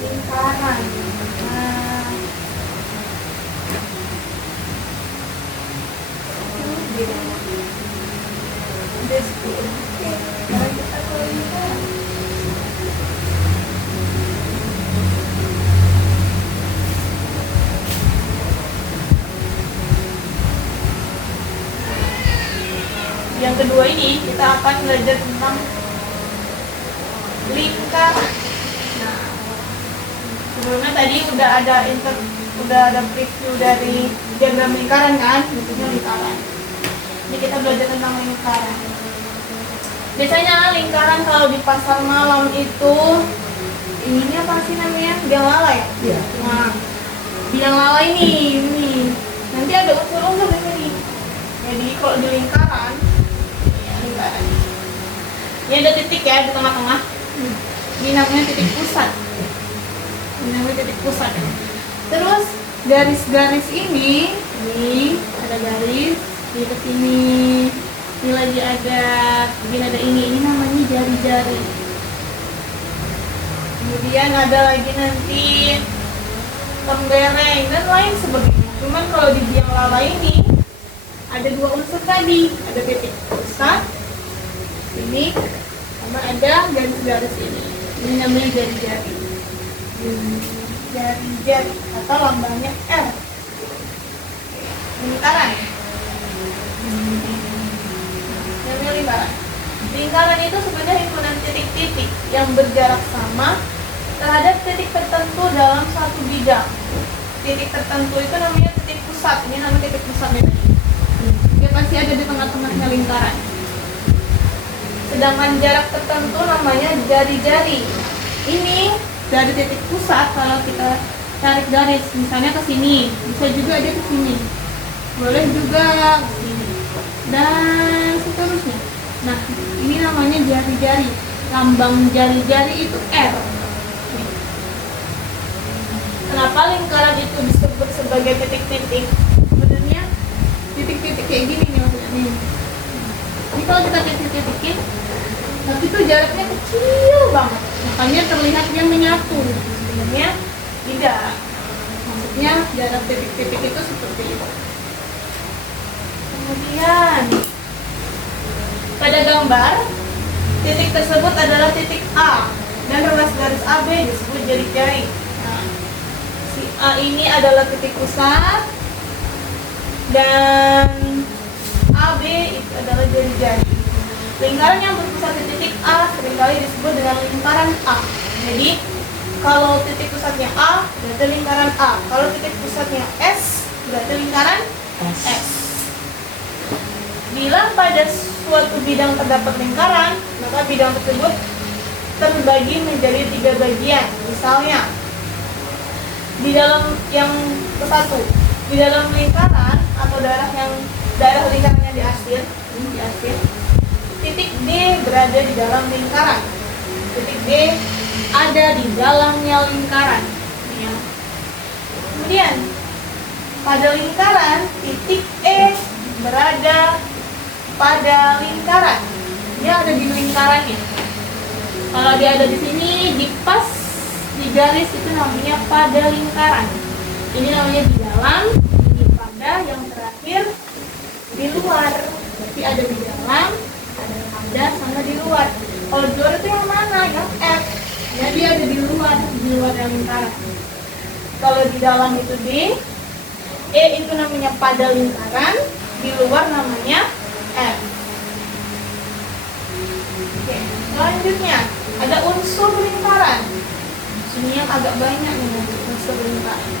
lingkaran. Nah, udah 10. Oke, sekarang kita ke lingkaran. Yang kedua ini kita akan belajar tentang lingkaran. Nah, sebelumnya tadi udah ada preview dari diagram lingkaran kan, bentuknya lingkaran. Jadi kita belajar tentang lingkaran. Biasanya lingkaran kalau di pasar malam itu ini apa sih namanya? Biang lala ya? Iya. Nah, biang lala ini nanti ada unsur-unsur di sini. Jadi kalau di lingkaran, lingkaran. Ini ada titik ya di tengah-tengah. Ini namanya titik pusat. Ini namanya titik pusat. Terus garis-garis ini ada garis di sini. Ini lagi ada, begini ada ini namanya jari-jari. Kemudian ada lagi nanti tembereng dan lain sebagainya. Cuman kalau di biang lala ini ada dua unsur tadi, ada titik pusat ini sama ada garis-garis ini. Ini namanya jari-jari. Jari-jari atau lambangnya R. Lingkaran. Namanya lingkaran. Lingkaran itu sebenarnya himpunan titik-titik yang berjarak sama terhadap titik tertentu dalam suatu bidang. Titik tertentu itu namanya titik pusat. Ini namanya titik pusatnya tadi. Dia pasti ada di tengah-tengahnya lingkaran. Sedangkan jarak tertentu namanya jari-jari. Ini dari titik pusat kalau kita tarik garis, misalnya ke sini, bisa juga ada ke sini. Boleh juga ke sini. Dan seterusnya. Nah, ini namanya jari-jari. Lambang jari-jari itu R. Kenapa lingkaran itu disebut sebagai titik-titik? Sebenarnya titik-titik kayak gini nih maksudnya nih. Ini kalau kita titik-titikin, tapi itu jaraknya kecil banget, makanya terlihat dia menyatu. Sebenarnya tidak. Maksudnya jarak titik-titik itu seperti itu. Kemudian pada gambar, titik tersebut adalah titik A dan ruas garis AB disebut jari-jari. Nah, si A ini adalah titik pusat dan AB itu adalah jari-jari. Lingkaran yang berpusat di titik A seringkali disebut dengan lingkaran A. Jadi kalau titik pusatnya A berarti lingkaran A. Kalau titik pusatnya S berarti lingkaran S. Bila pada suatu bidang terdapat lingkaran, maka bidang tersebut terbagi menjadi 3 bagian. Misalnya di dalam yang ke-1, di dalam lingkaran atau daerah lingkaran yang diarsir, titik D berada di dalam lingkaran. Titik D ada di dalamnya lingkaran. Ya. Kemudian pada lingkaran, titik E berada pada lingkaran. Dia ada di lingkarannya. Kalau dia ada di sini, di pas di garis itu namanya pada lingkaran. Ini namanya di dalam, ini pada, yang terakhir di luar. Berarti ada di dalam, ada sama di luar. Kalau di luar itu yang mana? Yang F. Jadi ada di luar yang lingkaran. Kalau di dalam itu D, E itu namanya pada lingkaran, di luar namanya F. Oke, selanjutnya ada unsur lingkaran. Ini yang agak banyak nih unsur lingkaran.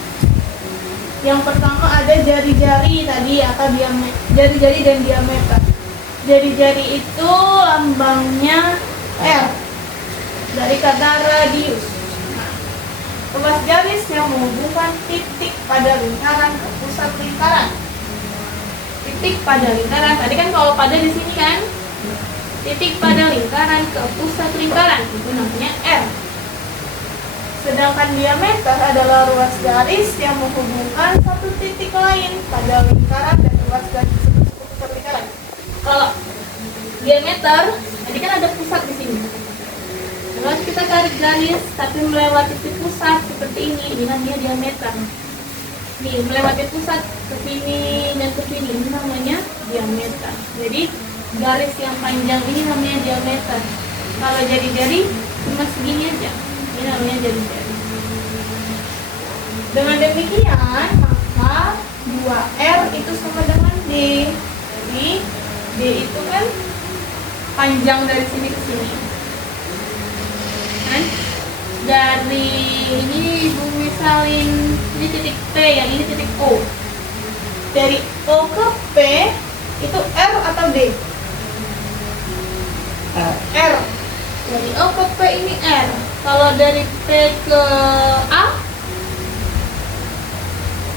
Yang pertama ada jari-jari tadi atau jari-jari dan diameter. Jari-jari itu lambangnya R dari kata radius. Nah, ruas garis yang menghubungkan titik pada lingkaran ke pusat lingkaran. Titik pada lingkaran. Tadi kan kalau pada di sini kan, titik pada lingkaran ke pusat lingkaran itu namanya R. Sedangkan diameter adalah ruas garis yang menghubungkan satu titik lain pada lingkaran dan ruas garis tersebut ke pusat lingkaran. Kalau diameter, tadi kan ada pusat di sini. Terus kita tarik garis tapi melewati titik pusat seperti ini namanya diameter. Nih, melewati pusat ke sini dan ke sini ini namanya diameter. Jadi garis yang panjang ini namanya diameter. Kalau jari-jari cuma segini aja, ini namanya jari-jari. Dengan demikian maka 2R itu sama dengan D. Jadi D itu kan panjang dari sini ke sini kan? Dari ini ibu misalin ini titik P, yang ini titik O. Dari O ke P itu R atau D? R. Dari O ke P ini R. Kalau dari P ke A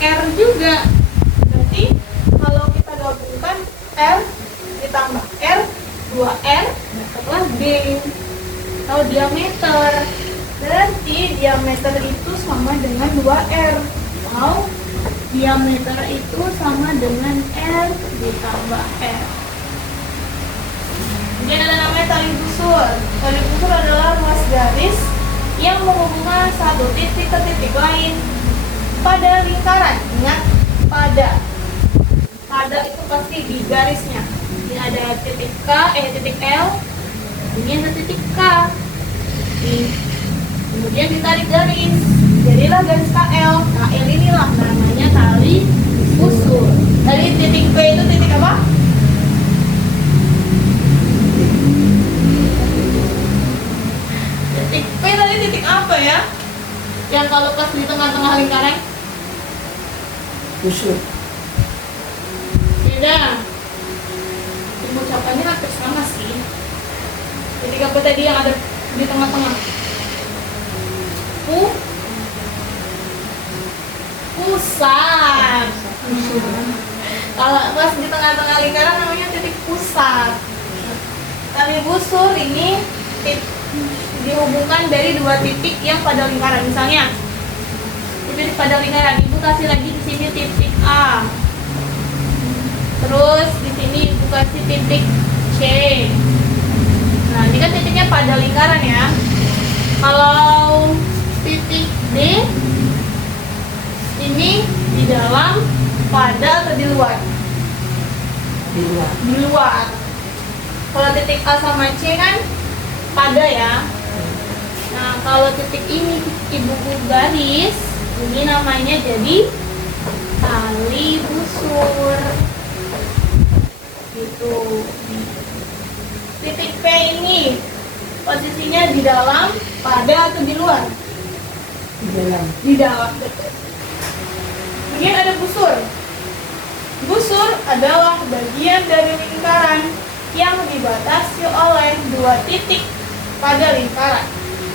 R juga. Berarti kalau kita gabungkan R ditambah R 2R dapatlah D atau diameter. Berarti diameter itu sama dengan 2R atau diameter itu sama dengan R ditambah R. Kemudian ada namanya tali busur. Tali busur adalah ruas garis yang menghubungkan satu titik ke titik lain pada lingkaran. Ingat, pada itu pasti di garisnya. Ini ada titik K, titik L. Ini ada titik K. Kemudian ditarik garis, jadilah garis KL. KL inilah namanya tali busur. Tadi titik P itu titik apa? Titik P tadi titik apa ya? Yang kalau pas di tengah-tengah lingkaran? Busur. Beda. Pengucapannya hampir sama sih. Titik apa tadi yang ada di tengah-tengah? Pusat. Kalau pas di tengah-tengah lingkaran namanya titik pusat. Tali busur ini dihubungkan dari dua titik yang pada lingkaran. Misalnya titik pada lingkaran, ibu kasih lagi di sini titik A. Terus di sini ibu kasih titik C. Nah, ini kan titiknya pada lingkaran ya. Kalau titik D ini di dalam, pada atau di luar? Di luar. Kalau titik A sama C kan pada ya. Nah, kalau titik ini ibu garis, ini namanya jadi tali busur. Gitu. Titik P ini posisinya di dalam, pada atau di luar? Di dalam, betul. Kemudian ada busur. Busur adalah bagian dari lingkaran yang dibatasi oleh dua titik pada lingkaran.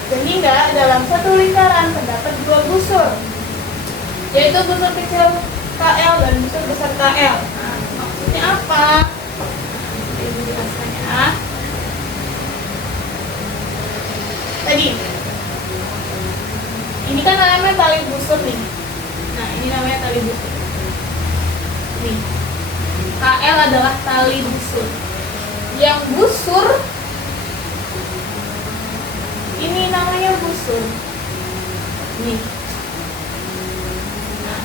Sehingga dalam satu lingkaran terdapat dua busur, yaitu busur kecil KL dan busur besar KL. Nah, maksudnya apa? Ibu jelaskan ya. Tadi ini kan namanya tali busur nih. Nah, ini namanya tali busur. Nih, KL adalah tali busur. Yang busur ini namanya busur. Nih. Nah,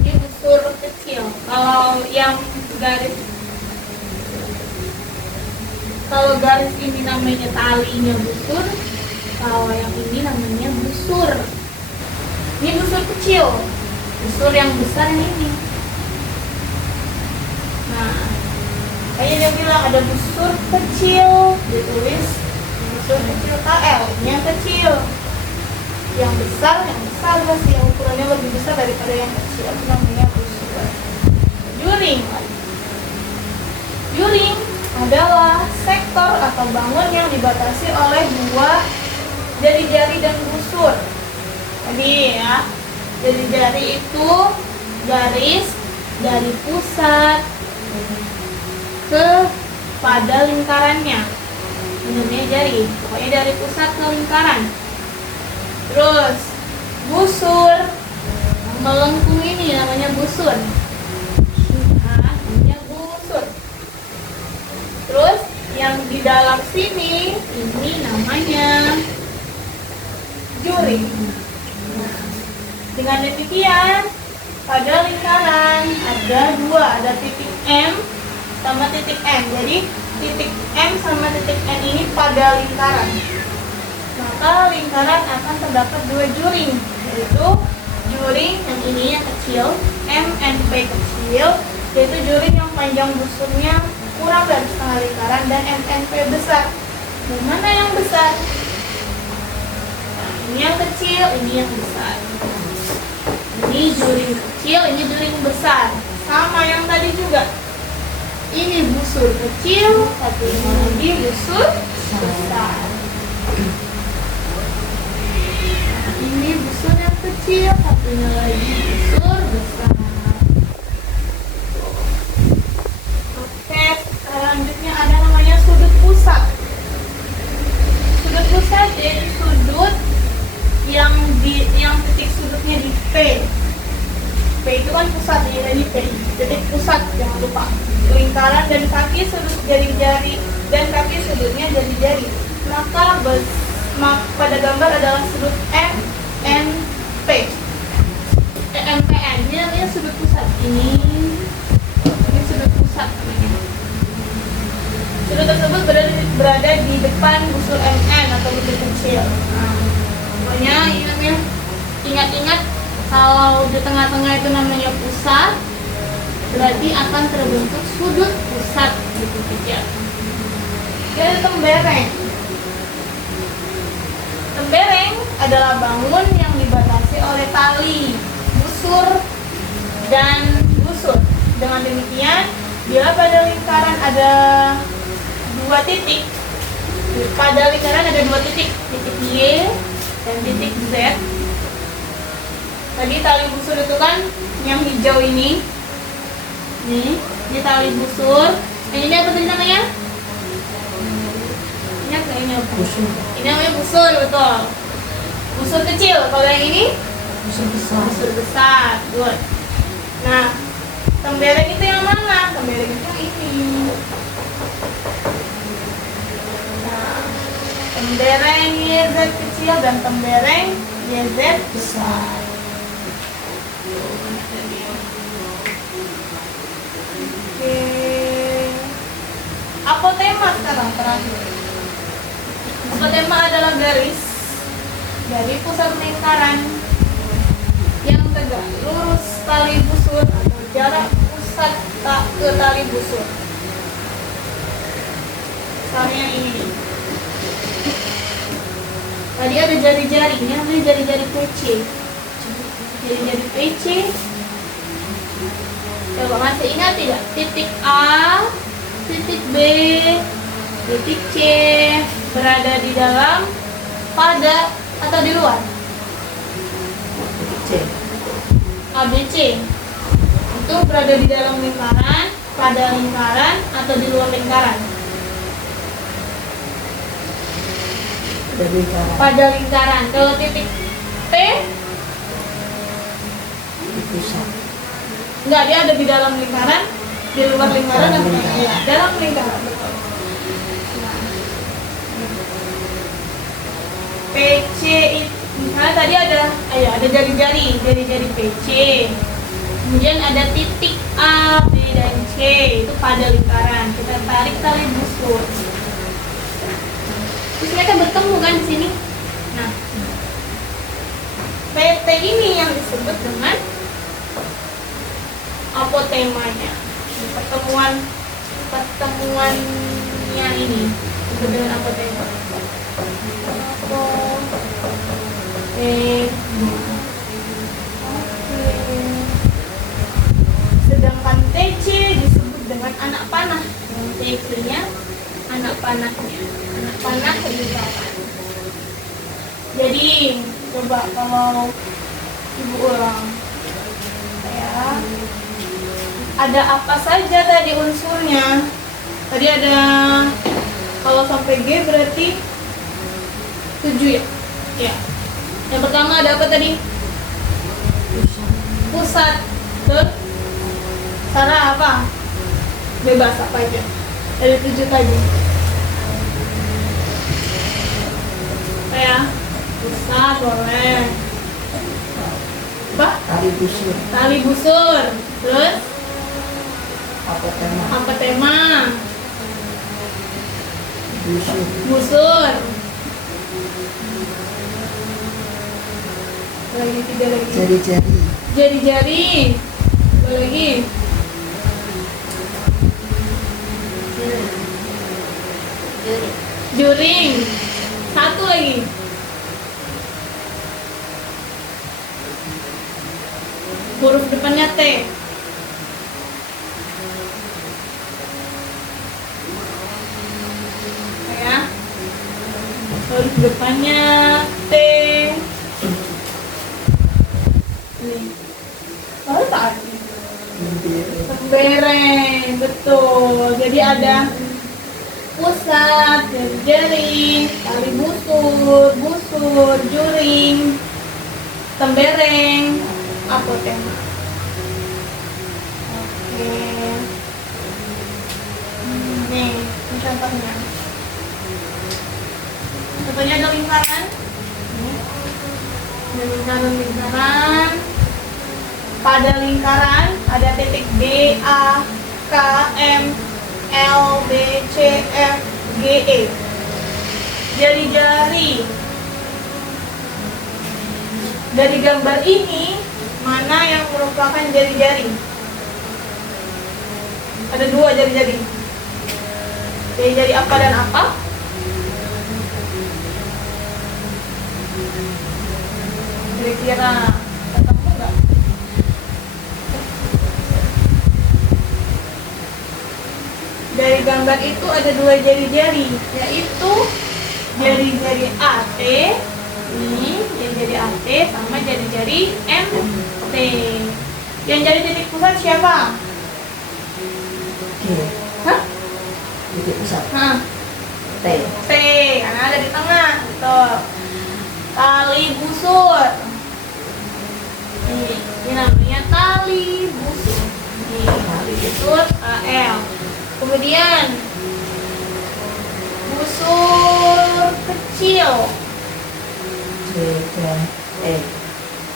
ini busur kecil. Kalau garis ini namanya talinya busur. Kalau yang ini namanya busur. Ini busur kecil. Busur yang besar yang ini. Nah, kayak dia bilang ada busur kecil, ditulis busur kecil KL. Ini yang kecil. Yang besar pasti yang ukurannya lebih besar daripada yang kecil. Itu namanya busur. Juring. Juring adalah sektor atau bangun yang dibatasi oleh dua jari-jari dan busur. Tadi ya, jari-jari itu garis dari pusat ke pada lingkarannya. Namanya jari, pokoknya dari pusat ke lingkaran. Terus busur melengkung ini namanya busur. Nah, namanya busur. Terus yang di dalam sini ini namanya juring. Nah, dengan demikian pada lingkaran ada dua, ada titik M sama titik N. Jadi titik M sama titik N ini pada lingkaran. Maka lingkaran akan terdapat dua juring, yaitu juring yang ini yang kecil, M N P kecil, yaitu juring yang panjang busurnya kurang dari setengah lingkaran, dan M N P besar. Yang mana yang besar? Nah, ini yang kecil, ini yang besar. Ini juring kecil, ini juring besar. Sama yang tadi juga. Ini busur kecil, satunya lagi busur besar. Ini busur yang kecil, satunya lagi busur besar. Oke, selanjutnya ada namanya sudut pusat. Sudut pusat yaitu sudut yang titik sudutnya di P. P itu kan pusat, jadi P. Titik pusat, jangan lupa. Lingkaran dan kaki sudut jari-jari dan kaki sudutnya jari-jari. Maka pada gambar adalah sudut M N P. M P N ini namanya sudut pusat. Ini sudut pusat namanya. Sudut tersebut berada di depan busur MN atau busur kecil. Nah, pokoknya ini namanya, ingat-ingat kalau di tengah-tengah itu namanya pusat, berarti akan terbentuk sudut pusat gitu saja. Jadi tembereng. Tembereng adalah bangun yang dibatasi oleh tali, busur, dan busur. Dengan demikian, bila pada lingkaran ada dua titik, pada lingkaran ada dua titik, titik Y dan titik Z. Tadi tali busur itu kan yang hijau ini. Ini tali busur. Ini apa tadi namanya? Ingat nggak ini apa? Busur. Ini namanya busur, betul. Busur kecil. Kalau yang ini? Busur besar. Busur besar. Good. Nah, tembereng itu yang mana? Tembereng itu yang ini. Nah, tembereng YZ kecil dan tembereng YZ besar. Oke. Apotema sekarang terakhir. Apotema adalah garis dari pusat lingkaran yang tegak lurus tali busur atau jarak pusat ke tali busur. Misalnya ini. Tadi ada jari-jari, ini namanya jari-jari PC. Jari-jari PC. Coba masih ingat tidak? Titik A, titik B, titik C berada di dalam, pada, atau di luar? C. ABC itu berada di dalam lingkaran, pada lingkaran, atau di luar lingkaran? Pada lingkaran. Kalau titik P di pusat. Enggak, dia ada di dalam lingkaran, di luar lingkaran, atau tidak? Dalam lingkaran, betul. PC itu, misalnya tadi ada jari-jari PC. Kemudian ada titik A, B, dan C, itu pada lingkaran. Kita tarik tali busur. Terus mereka bertemu kan di sini. Nah, PT ini yang disebut dengan apotemanya. Pertemuannya ini disebut dengan apotema. Sedangkan TC disebut dengan anak panah. TC-nya anak panahnya, anak panah lingkaran. Jadi coba kalau ibu ulang, ya, ada apa saja tadi unsurnya? Tadi ada, kalau sampai G berarti 7 ya? Ya. Yang pertama ada apa tadi? Pusat. Terus cara apa? Bebas apa aja? Dari 7 tadi. Apa ya? Pusat boleh. Apa? Tali busur. Tali busur. Terus Apa tema? apa tema? Busur. Busur. Lagi tiga lagi. Jari-jari. Jari-jari. Dua lagi. Juring. Satu lagi. Huruf depannya T. Ya. Huruf depannya T. Ini. Oh, tadi. Tembereng, betul. Jadi ada pusat, jari-jari, tali busur, busur, juring, tembereng, apotema. Oke. Nih, ini contohnya. Contohnya ada lingkaran. Ada lingkaran. Pada lingkaran ada titik D, A, K, M, L, B, C, F, G, E. Jari-jari. Dari gambar ini, mana yang merupakan jari-jari? Ada dua jari-jari. Jari-jari apa dan apa? Kira-kira ketemu nggak? Dari gambar itu ada dua jari-jari, yaitu jari-jari AT, ini jari-jari AT sama jari-jari MT. Yang jadi titik pusat siapa? Oke. Hah? Titik pusat. Hah? T. T, karena ada di tengah, betul. Tali busur. Ini namanya tali busur. Nih, tali busur AL. Kemudian busur kecil. D dan E.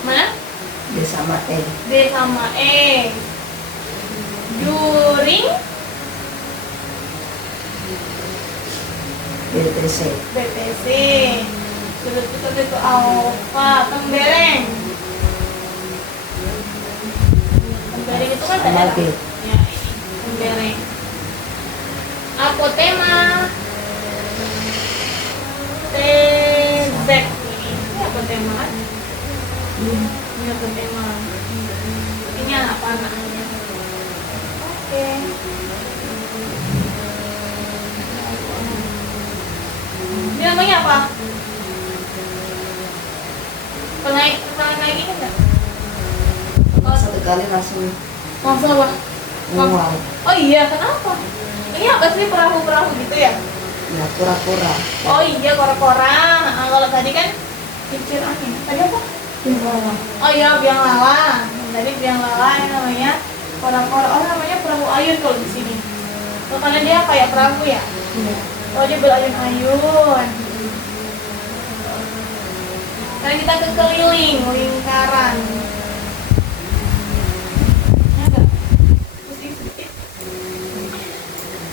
Mana? D sama E. D sama E. Juring BTC. BTC. Sudut itu alfa. Tembereng. Tembereng itu kan Sama daerah. B. Ya, ini tembereng. Apotema TZ. Ini apotema kan? Ini apotema. Ini apa namanya? Oke. Ini namanya apa? Pernah naik ini enggak? Satu kali langsung Langsung apa? mual. Oh iya, kenapa? Ini apa sih perahu-perahu gitu ya? Ya kura-kura. Oh iya, kora-kora. Nah, kalau tadi kan kincir angin. Tadi apa? Oh iya, biang lala. Tadi biang lala yang namanya kora-kora. Oh, namanya perahu ayun kalau di sini. Oh, karena dia kayak perahu ya. Iya. Oh, dia berayun-ayun. Sekarang kita ke keliling, lingkaran. Ya enggak? Pusing sedikit.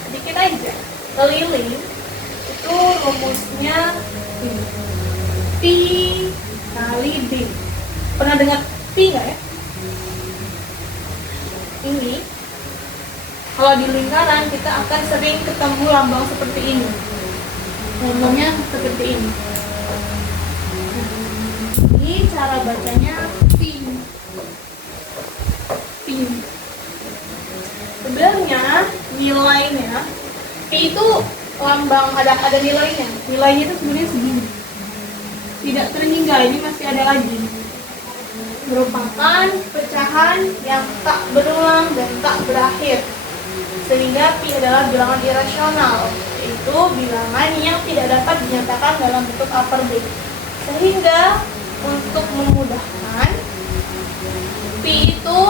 Sedikit aja. Keliling itu rumusnya pi kali d. Pernah dengar pi nggak ya? Ini kalau di lingkaran kita akan sering ketemu lambang seperti ini. Lambangnya seperti ini. Ini cara bacanya pi. Pi. Sebenarnya nilainya pi itu lambang ada nilainya. Nilainya itu sebenarnya segini. Tidak terhingga, ini masih ada lagi. Merupakan pecahan yang tak berulang dan tak berakhir. Sehingga pi adalah bilangan irasional, yaitu bilangan yang tidak dapat dinyatakan dalam bentuk upper B. Sehingga untuk memudahkan, pi itu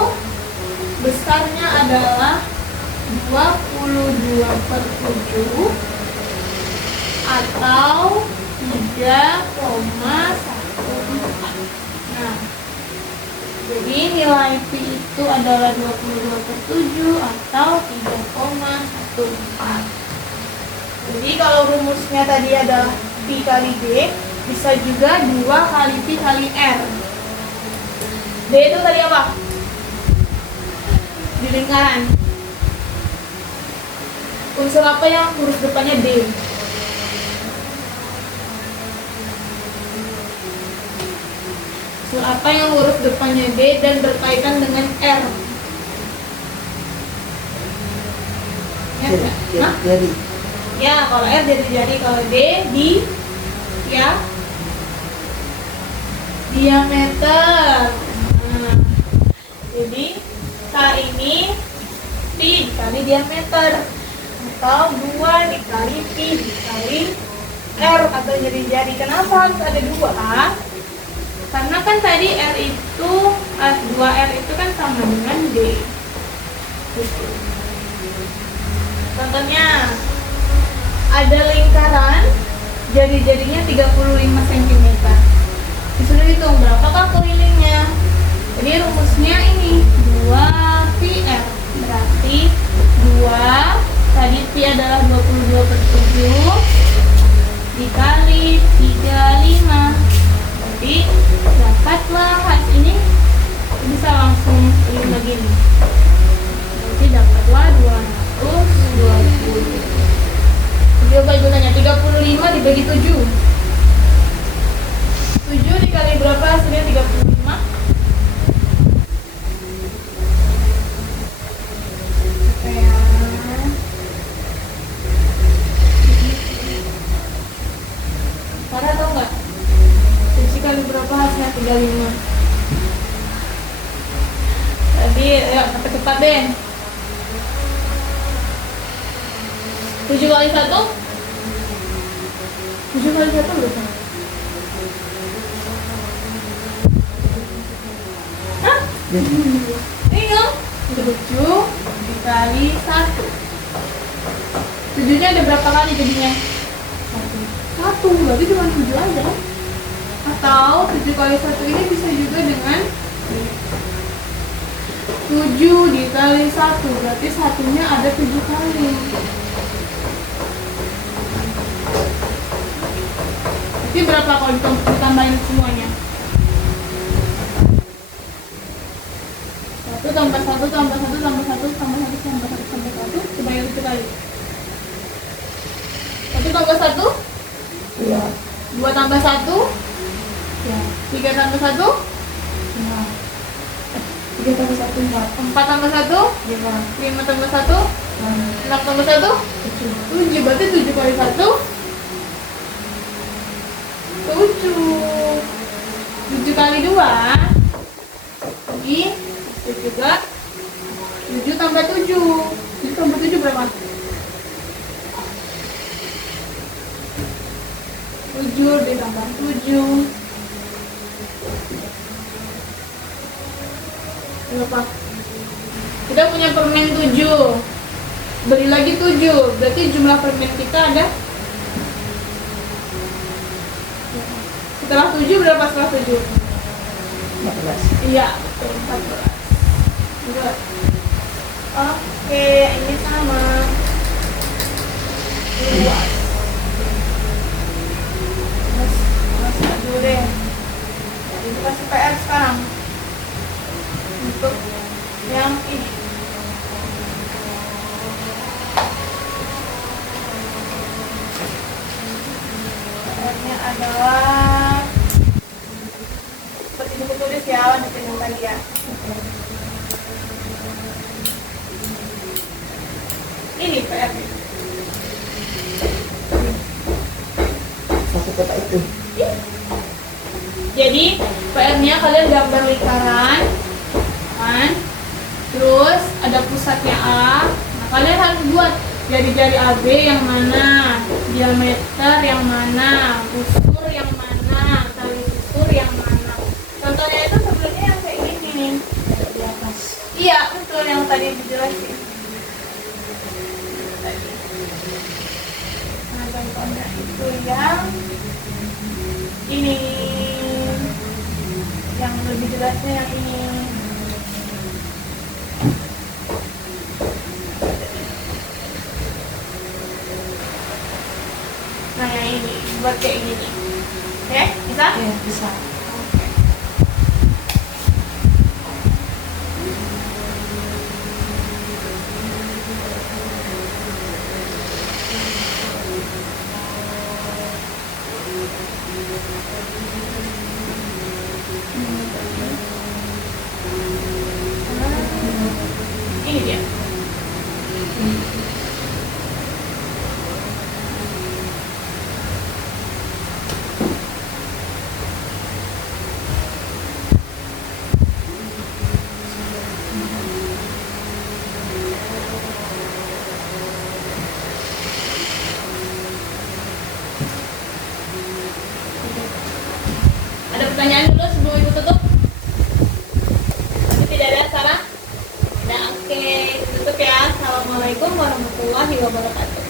besarnya adalah 22/7 atau 3,14. Nah, jadi nilai Pi itu adalah 22/7 atau 3,14. Jadi kalau rumusnya tadi adalah Pi kali D, bisa juga 2 kali Pi kali R. D itu tadi apa? Di lingkaran. Unsur apa yang huruf depannya D? Unsur apa yang huruf depannya D dan berkaitan dengan R? Ya, Hah? Jadi Ya, kalau R jadi, kalau D di ya diameter. Nah, jadi K ini Pi dikali diameter atau 2 dikali Pi dikali R atau jadi. Kenapa harus ada 2? Karena kan tadi R itu 2R itu kan sama dengan D. Gitu. Contohnya ada lingkaran jari-jarinya 35 cm. Disuruh hitung berapakah kelilingnya. Jadi rumusnya ini 2πr, berarti 2 tadi Pi adalah 22/7 dikali 35. Jadi dapatlah hasil ini, bisa langsung tulis begini. Jadi dapatlah 220. Coba ibu tanya, 35 dibagi 7. 7 dikali berapa hasilnya 35? Apa ya? 7 kali berapa hasilnya 35? Tadi, ya cepat deh. 7 kali 1? 7 kali 1 berapa? Hah? Iya 7 dikali 1. 7-nya ada berapa kali jadinya? 1, berarti cuma 7 aja. Atau 7 kali 1 ini bisa juga dengan 7 dikali 1, berarti satunya ada 7 kali. Berarti berapa kalau ditambahin semuanya? 1 tambah 1 tambah 1 tambah 1 tambah 1 tambah 1 tambah 1 kebayang itu kali. 1 tambah 1? ya 2 tambah 1? ya 3 tambah 1? ya 3 tambah 1 4 4 tambah 1? 5 tambah 1? 6 tambah 1? 7. Berarti 7 kali 1? 7. 7 kali 2? Jadi itu juga 7 tambah 7. 7 tambah 7 berapa? 7 ditambah 7 berapa? Kita punya permen 7, beli lagi 7, berarti jumlah permen kita ada. Setelah 7 berapa setelah 7? 14. Iya, betul, 14. Good. Oke, ini sama. Luas. Mas dulu deh. Jadi kita kasih PR sekarang. Untuk yang ini. PR-nya adalah seperti buku tulis ya, lanjutin yang tadi ya. Ini PR. Satu kotak itu. Jadi PR-nya kalian gambar lingkaran, kan? Terus ada pusatnya A. Nah, kalian harus buat jari-jari AB yang mana, diameter yang mana, busur yang mana, tali busur yang mana. Contohnya itu sebenarnya yang kayak gini nih. Di atas. Iya, betul yang tadi dijelasin. Nah, contohnya itu yang gelasnya yang ini. Nah yang ini buat kayak gini. Oke, bisa? Iya, bisa. Oke. Ini dia. Ada pertanyaan dulu sebelum ibu tutup? Masih tidak ada, Sarah? Nah, oke, tutup ya. Assalamualaikum warahmatullahi wabarakatuh.